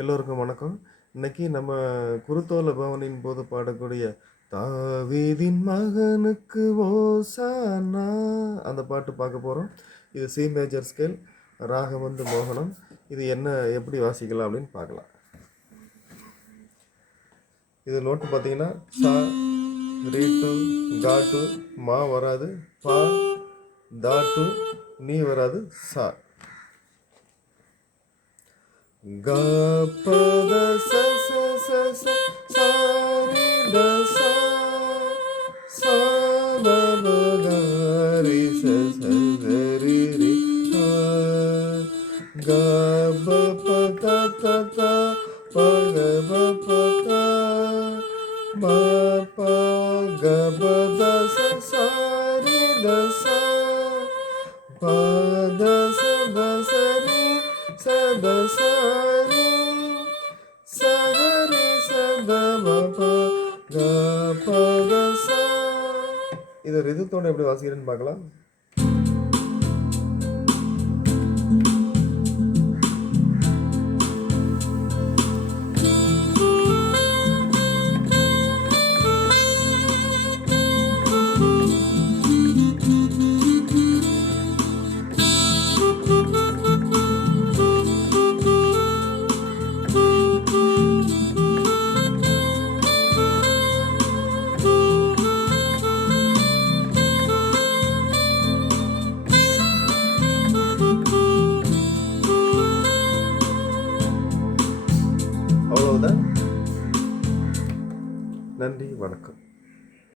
எல்லோருக்கும் வணக்கம். இன்னைக்கு நம்ம குருத்தோலை பவனின் போது பாடக்கூடிய தாவீதின் மகனுக்கு ஓசானா அந்த பாட்டு பார்க்க போகிறோம். இது சி மேஜர் ஸ்கேல், ராகம் வந்து மோகனம். இது என்ன எப்படி வாசிக்கலாம் அப்படின்னு பார்க்கலாம். இது நோட்டு பார்த்தீங்கன்னா சா, ரீ டு, கா டு, மா வராது, பா, தா டு, நீ வராது, சா. க ப த ச ச ச ச சா ரி த சா சா த ப க ரி ச ச த ரி ரி சா க ப ப த த த ப க ப ப த ப ப க ப த ச சா ரி த சா ப த ச த ச ரி ச த ச ரி ச க ரி ச த ப ப க ப த ச. இதை ரிதத்தோட எப்படி வாசிக்கிறேன்னு பார்க்கலாம். அவ்வளவுதான். நன்றி, வணக்கம்.